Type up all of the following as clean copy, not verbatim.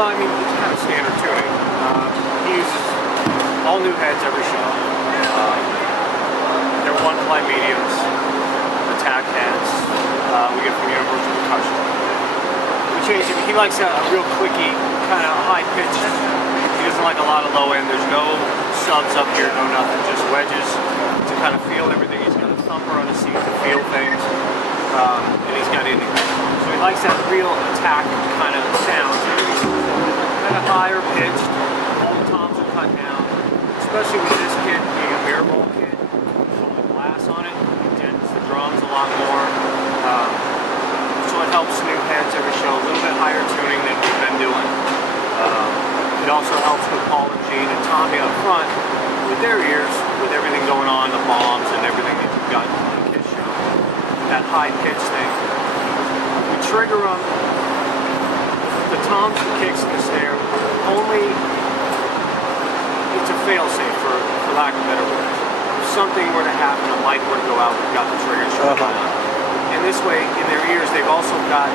Well, I mean, it's kind of standard tuning. He uses all new heads every show. They're one-ply mediums, attack heads. We get from Universal Caixa. We changed it. He likes a real clicky, kind of high-pitched. He doesn't like a lot of low end. There's no subs up here, no nothing, just wedges to kind of feel everything. He's got a thumper on his seat to feel things, and he's got Indian. So he likes that real attack kind of sound. Kind of higher pitched. All the toms are cut down, especially with this kit being a mirror ball kit. With the glass on it, it dents the drums a lot more. So it helps new heads every show. A little bit higher tuning than we've been doing. It also helps with Paul and Gene and Tommy up front with their ears, with everything going on, the bombs and everything that you've got on the kit show. That high pitch thing. We trigger them, the toms, the kicks, and the snare. Only, it's a fail-safe for lack of better words. If something were to happen, a light were to go out, we've got the triggers shut on. And this way, in their ears, they've also got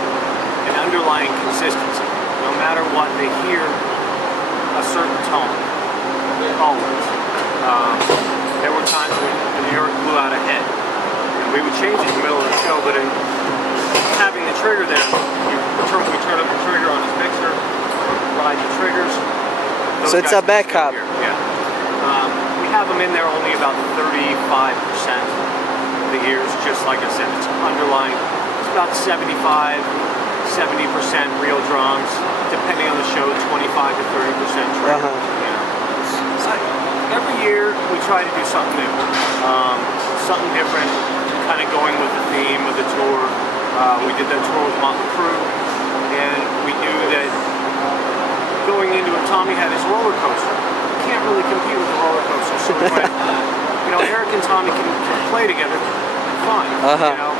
an underlying consistency. No matter what, they hear a certain tone, always. There were times when Eric blew out a head, and we would change it in the middle of the show, but in having the trigger there, we turn up the trigger on his mixer, ride the triggers. So it's a backup. Yeah. We have them in there only about 35% of the ears, just like I said, it's underlying. It's about 70% real drums, depending on the show, 25 to 30% trigger. Every year we try to do something new, something different, kind of going with the theme of the tour. We did that tour with Motley Crue, and we knew that going into it, Tommy had his roller coaster. You can't really compete with the roller coaster, so we went, you know, Eric and Tommy can play together, fine, you know.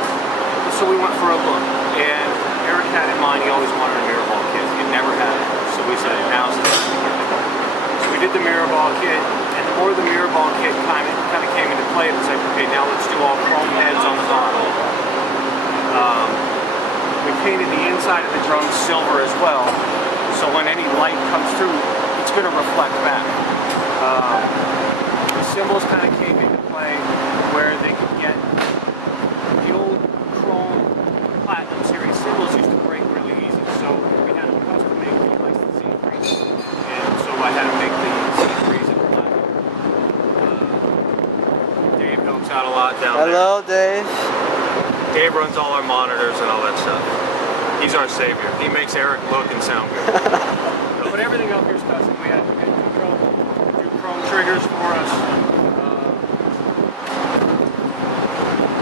So we went for a look, and Eric had in mind he always wanted a mirror ball kit. He never had it, so we said now's the time to get it. So we did the mirror ball kit, and the more the mirror ball kit kind of came into play, it was like, okay, now let's do all chrome heads on the bottom. We painted the inside of the drums silver as well, so when any light comes through, it's going to reflect back. The cymbals kind of came into play where they could get the old chrome platinum series cymbals used to break really easy, so we had to custom make the Z3s, and so I had to make the Z3s in platinum. Dave helps out a lot down there. Hello, Dave. Dave runs all our monitors and all that stuff. He's our savior. He makes Eric look and sound good. But everything up here is custom. We had to do chrome triggers for us.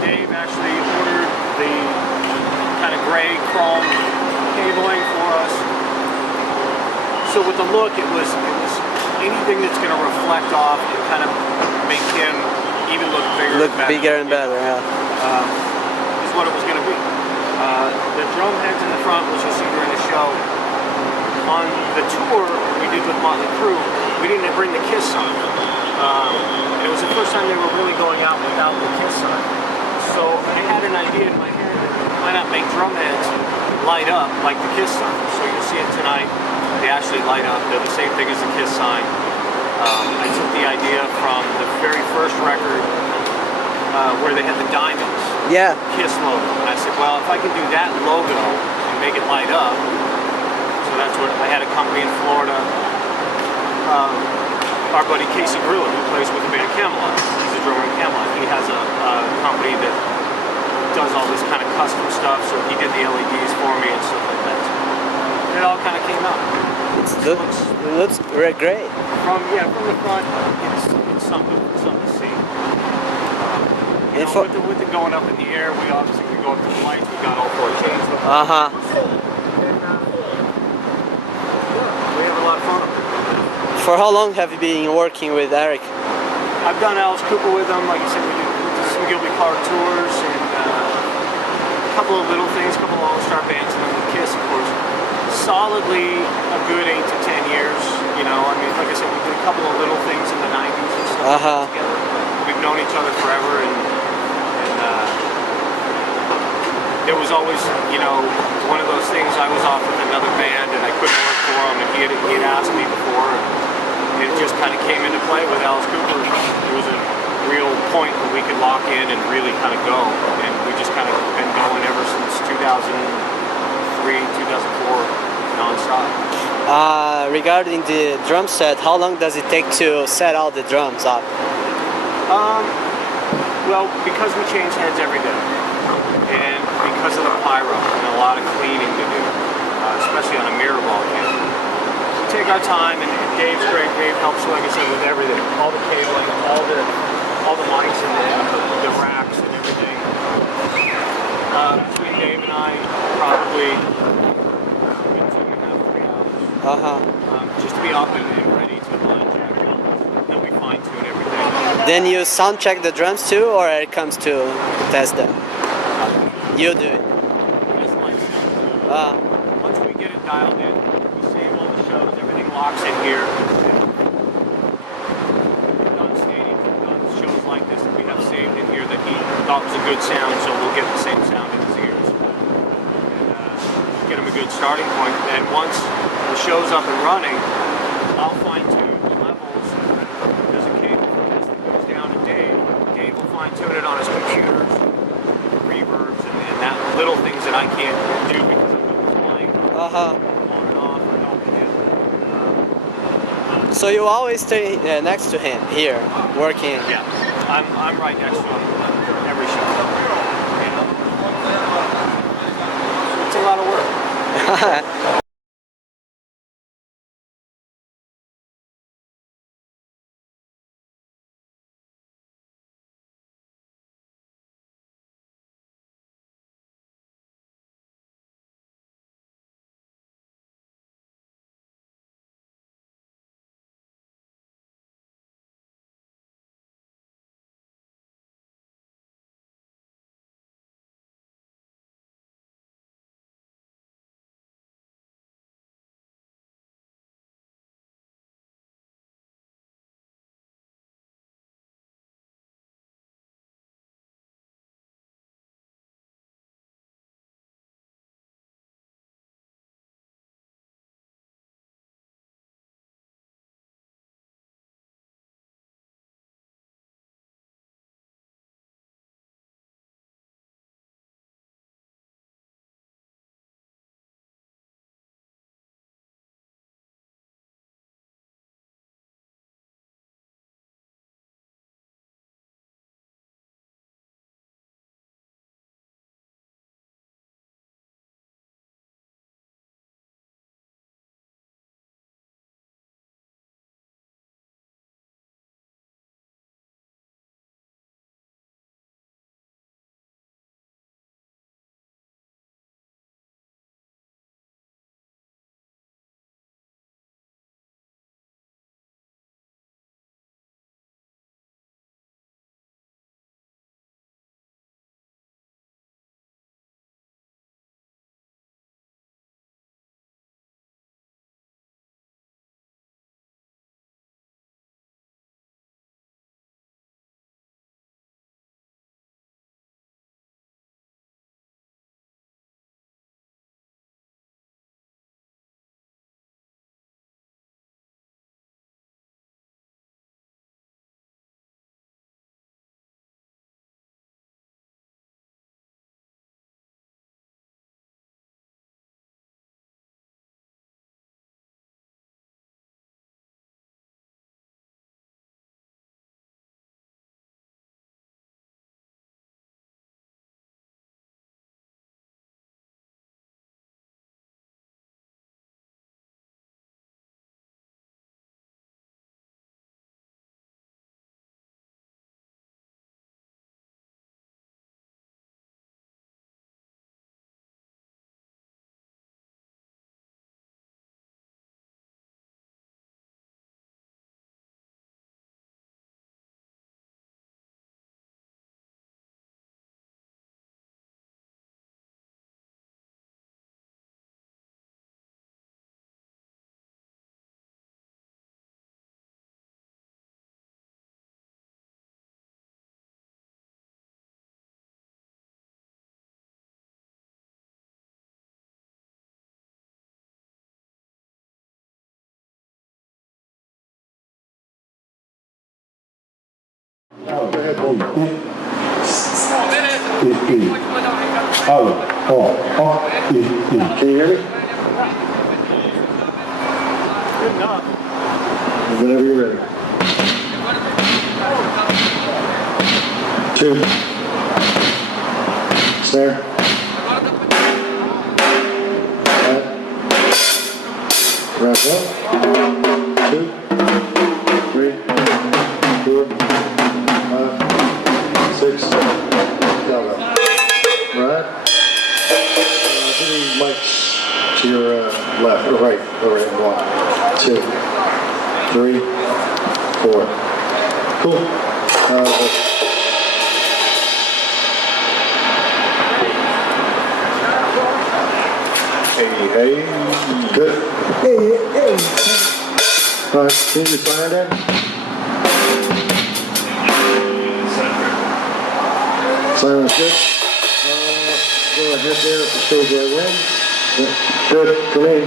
Dave actually ordered the kind of gray chrome cabling for us. So with the look, it was anything that's going to reflect off and kind of make him even look bigger. Look bigger and better, yeah. Is what it was going to be. The drum heads in the front, which you'll see during the show. On the tour we did with Motley Crue, we didn't bring the Kiss sign. It was the first time they were really going out without the Kiss sign. So I had an idea in my head that why not make drum heads light up like the Kiss sign. So you'll see it tonight. They actually light up. They're the same thing as the Kiss sign. I took the idea from the very first record where they had the diamonds. Yeah. Kiss logo. And I said, well, if I can do that logo and make it light up, so that's what I had a company in Florida. Our buddy Casey Grillo, who plays with the band Camelot. He's a drummer in Camelot. He has a company that does all this kind of custom stuff, so he did the LEDs for me and stuff like that. So it all kind of came out. It looks great. From the front, it's something to see. With it going up in the air, we obviously go up to the lights. We got all four chains. And we have a lot of fun up there. For how long have you been working with Eric? I've done Alice Cooper with him. Like you said, we did some Gilby Clark tours and a couple of little things, a couple of all-star bands, and then with Kiss, of course. Solidly a good 8 to 10 years. You know, I mean, like I said, we did a couple of little things in the 90s and stuff together. We've known each other forever, and there was always, you know, one of those things. I was off with another band and I couldn't work for him, and he he had asked me before. And it just kind of came into play with Alice Cooper. It was a real point that we could lock in and really kind of go. And we just kind of been going ever since 2003, 2004, non-stop. Regarding the drum set, how long does it take to set all the drums up? Well, because we change heads every day, and because of the pyro and a lot of cleaning to do, especially on a mirror ball kit, we take our time. And Dave's great. Dave helps, like I said, with everything, all the cabling, all the mics and the racks and everything. Between Dave and I, probably 2.5 to 3 hours. Just to be up and ready to line check. Then we fine tune everything. Then you sound check the drums too, or it comes to test them? You do it. He doesn't like sound. Once we get it dialed in, we save all the shows, everything locks in here. We've done stadiums, we've done shows like this that we have saved in here that he thought was a good sound, so we'll get the same sound in his ears. And get him a good starting point. And once the show's up and running, I'll fine tune the levels. There's a cable for this that goes down to Dave. Dave will fine tune it on his computers, reverbs, and that little things that I can't do because I'm playing on and off or helping him. So you always stay next to him here, working? Yeah, I'm right next to him every show. It's a lot of work. Go ahead, hold it. Out. Can you hear me? Good enough. Whenever you're ready. 2. Snare. Wrap up. 2, 3, 4, 5, 6. Cowbell. Right. Do the mics to your left or right. 1, 2, 3, 4. Cool. Hey. Good. Hey. All right, can you sign that? Silence good. Go ahead there if it shows you I win. Good, come in.